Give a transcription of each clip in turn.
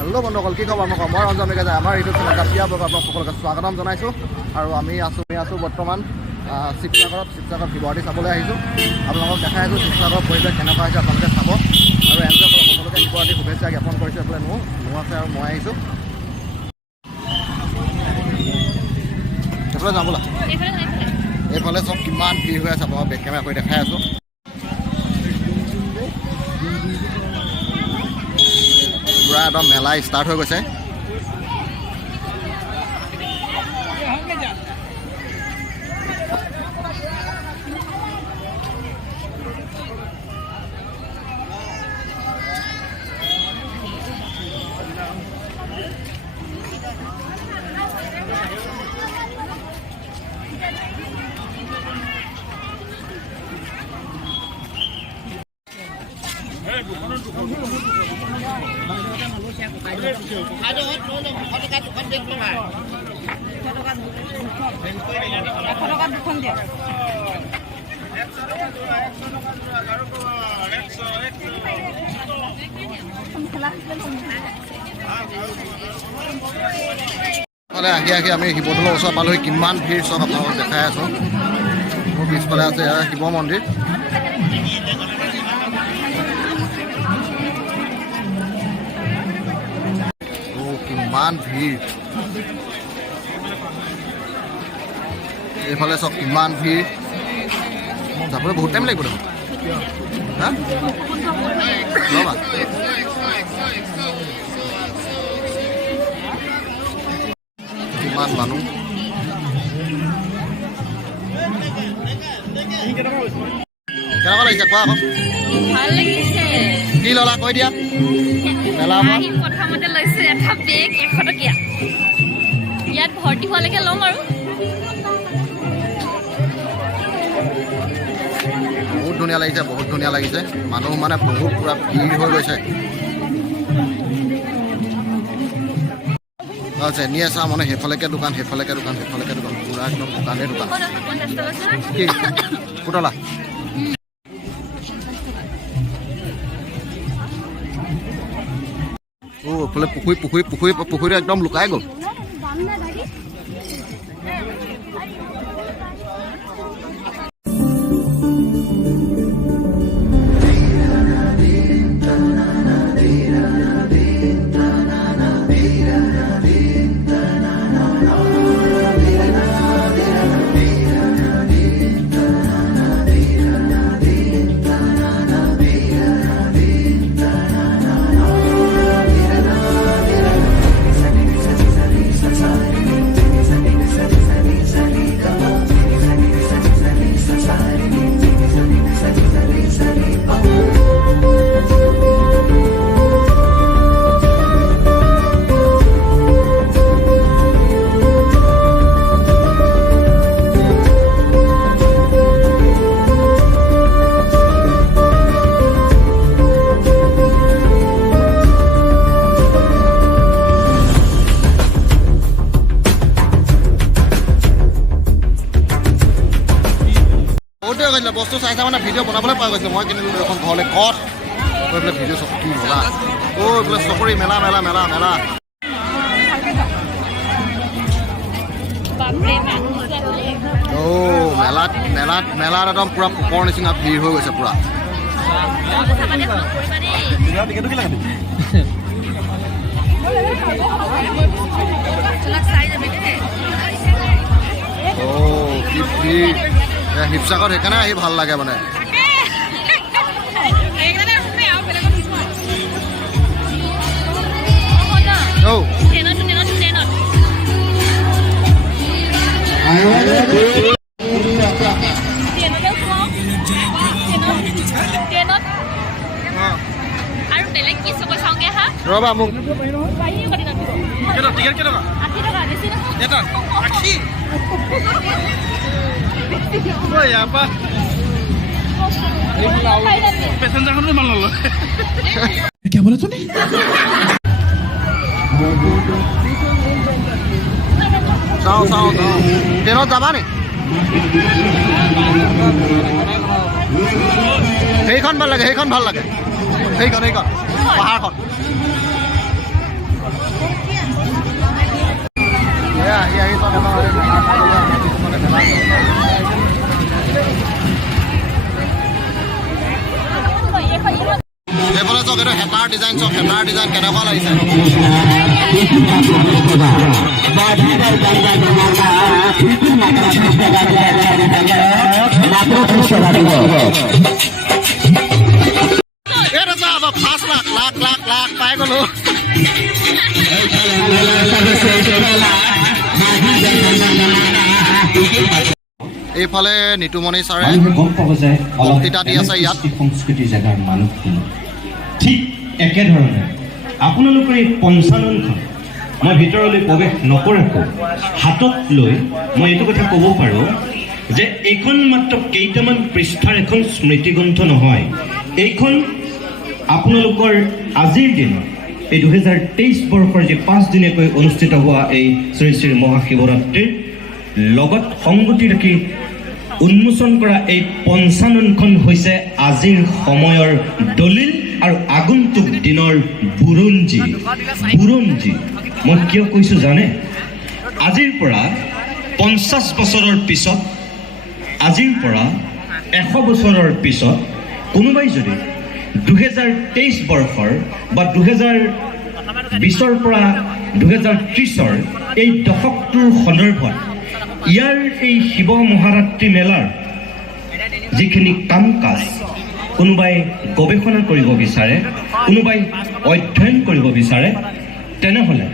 Hello' বন্ধুসকল, কি খবৰ? মই ৰঞ্জন মেঘাজা। আমাৰ ইউটিউব চেনেল কাটিয়া ব্লগত আপোনাক সকলোকে স্বাগতম জনাইছোঁ। আৰু আমি আছোঁ বৰ্তমান শিৱসাগৰত শিৱগুৱাহাটী চাবলৈ আহিছোঁ। আপোনালোকক দেখাই আছোঁ শিৱসাগৰৰ পৰিৱেশ কেনেকুৱা হৈছে, আপোনালোকে চাব আৰু এনজয় কৰক। সকলোকে শিৱগুৱাহাটী শুভেচ্ছা জ্ঞাপন কৰিছোঁ। এইফালে মোৰ আছে আৰু মই আহিছোঁ। এইফালে যাম বোলা। এইফালে চব কিমান ভিৰ হৈ আছে, আপোনালোকক বেক কেমেৰা কৰি দেখাই আছোঁ। পুৰা একদম মেলা ষ্টাৰ্ট হৈ গৈছে। আহি আমি শিৱদৌলৰ ওচৰ পালোহি। কিমান ভিৰ চব আপোনালোকক দেখাই আছোঁ। মোৰ পিছফালে আছে শিৱ মন্দিৰ। কিমান ভিৰ, এইফালে চব কিমান ভিৰ। যাবলৈ বহুত টাইম লাগিব দেখোন। কিমান মানুহ। কেনেকুৱা লাগিছে কোৱা আকৌ? ভাল লাগিছে। কি ল'লা কৈ দিয়া। প্ৰথমতে লৈছো এটা বেগ 100 টকীয়া। ইয়াত ভৰ্তি হোৱালৈকে ল'ম আৰু। বহুত ধুনীয়া লাগিছে, বহুত ধুনীয়া লাগিছে। মানুহ মানে বহুত পুৰা ভিৰ হৈ গৈছে। যেনিয়ে চাওঁ মানে সেইফালেকে দোকান পুৰা একদম দোকানেই দোকান। কি পুতলা? এইফালে পুখুৰীটো একদম লুকাই গ'ল। বস্তু চাইছা মানে ভিডিঅ' বনাবলৈ পাই গৈছে। মই কিনিলোঁ এখন ঘৰলৈ কট গৈ পেলাই ভিডিঅ' চব কি মজা। এইফালে চকৰি মেলা। মেলাত একদম পুৰা পোকৰ নিচিনা ভিৰ হৈ গৈছে পুৰা। কি ভিৰ শিৱসাগৰত, সেইকাৰণে আহি ভাল লাগে মানে। ৰবা মোক পেচেঞ্জাৰখনো ভাল নলয়। क्या बोला तूने? চাওঁ ট্ৰেইনত যাবা নি? সেইখন ভাল লাগে, সেইখন পাহাৰখন। চাওক এইটো হেতাৰ ডিজাইন চাওক হেতাৰ ডিজাইন কেনেকুৱা লাগিছে এইটো চাওক 5 লাখ লাখ লাখ লাখ পাই গ'লো এইফালে নিতুমণি ছাৰে বক্তৃতা দি আছে ইয়াত সংস্কৃতিৰ জেগাৰ মানুহখিনি ঠিক একেধৰণে আপোনালোকৰ এই পঞ্চাননখন মই ভিতৰলৈ প্ৰৱেশ নকৰাকৈ হাতত লৈ মই এইটো কথা ক'ব পাৰোঁ যে এইখন মাত্ৰ কেইটামান পৃষ্ঠাৰ এখন স্মৃতিগ্ৰন্থ নহয় এইখন আপোনালোকৰ আজিৰ দিনত এই 2023 বৰ্ষৰ যি 5 দিনীয়াকৈ অনুষ্ঠিত হোৱা এই শ্ৰী শ্ৰী মহাশিৱৰাত্ৰিৰ লগত সংগতি ৰাখি উন্মোচন কৰা এই পঞ্চাননখন হৈছে আজিৰ সময়ৰ দলিল আৰু আগন্তুক দিনৰ বুৰঞ্জী মই কিয় কৈছোঁ জানে আজিৰ পৰা 50 বছৰৰ পিছত আজিৰ পৰা 100 বছৰৰ পিছত কোনোবাই যদি 2023 বৰ্ষৰ বা 2020ৰ পৰা 2030ৰ এই দশকটোৰ সন্দৰ্ভত ইয়াৰ এই শিৱ মহাৰাত্ৰি মেলাৰ যিখিনি কাম কাজ কোনোবাই গৱেষণা কৰিব বিচাৰে কোনোবাই অধ্যয়ন কৰিব বিচাৰে তেনেহ'লে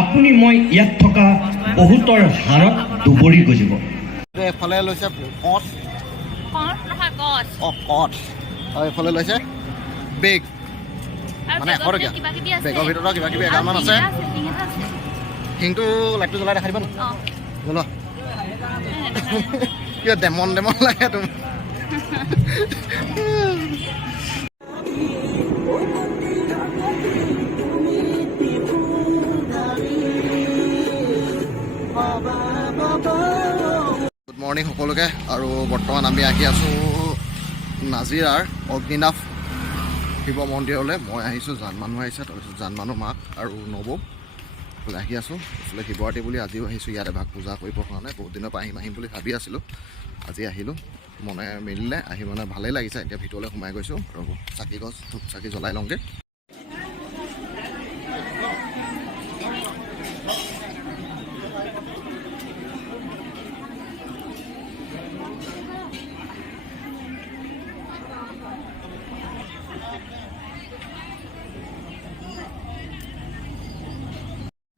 আপুনি মই ইয়াত থকা বহুতৰ হাৰত দুবৰি গজিব এইফালে লৈছে কঠ কঠ আৰু এইফালে লৈছে বেগ মানে 100 টকীয়া বেগৰ ভিতৰত কিবা কিবি এগালমান আছে শিংটো লাইটটো জ্বলাই দেখাই দিব না জ্বলোৱা কিয় ডেমন লাগে তুমি গুড মৰ্ণিং সকলোকে আৰু বৰ্তমান আমি আহি আছোঁ নাজিৰাৰ অগ্নিনাভ শিৱ মন্দিৰলৈ মই আহিছোঁ জান মানুহ আহিছে তাৰপিছত জান মানুহ মাক আৰু নবৌ আহি আছোঁ এইফালে শিৱৰাত্ৰি বুলি আজিও আহিছোঁ ইয়াত এভাগ পূজা কৰিবৰ কাৰণে বহুত দিনৰ পৰা আহিম বুলি ভাবি আছিলোঁ আজি আহিলোঁ মনে মিলিলে আহি মানে ভালেই লাগিছে এতিয়া ভিতৰলৈ সোমাই গৈছোঁ আৰু চাকি গছ ধূপ চাকি জ্বলাই লওঁগৈ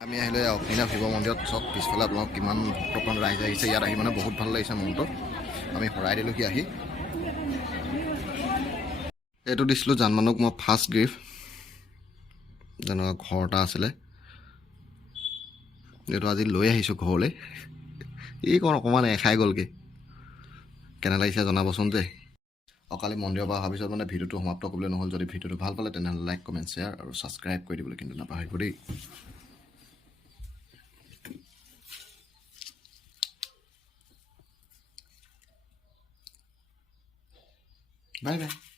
আমি আহিলে অগ্নিনাভ শিৱ মন্দিৰত চব পিছফালে আপোনালোক কিমান ভক্তপ্ৰাণ ৰাইজ আহিছে ইয়াত আহি মানে বহুত ভাল লাগিছে মনটো আমি শৰাই দিলোঁহি আহি এইটো দিছিলোঁ জান মানুহক মই ফাৰ্ষ্ট গিফ্ট যেনেকুৱা ঘৰ এটা আছিলে এইটো আজি লৈ আহিছোঁ ঘৰলৈ ই অকণমান খাই গ'লগৈ কেনে লাগিছে জনাবচোন যে অকালি মন্দিৰৰ পৰা অহাৰ পিছত মানে ভিডিঅ'টো সমাপ্ত কৰিবলৈ নহ'ল যদি ভিডিঅ'টো ভাল পালে তেনেহ'লে লাইক কমেণ্ট শ্বেয়াৰ আৰু ছাবস্ক্ৰাইব কৰি দিবলৈ কিন্তু নাপাহৰিব দেই Bye bye.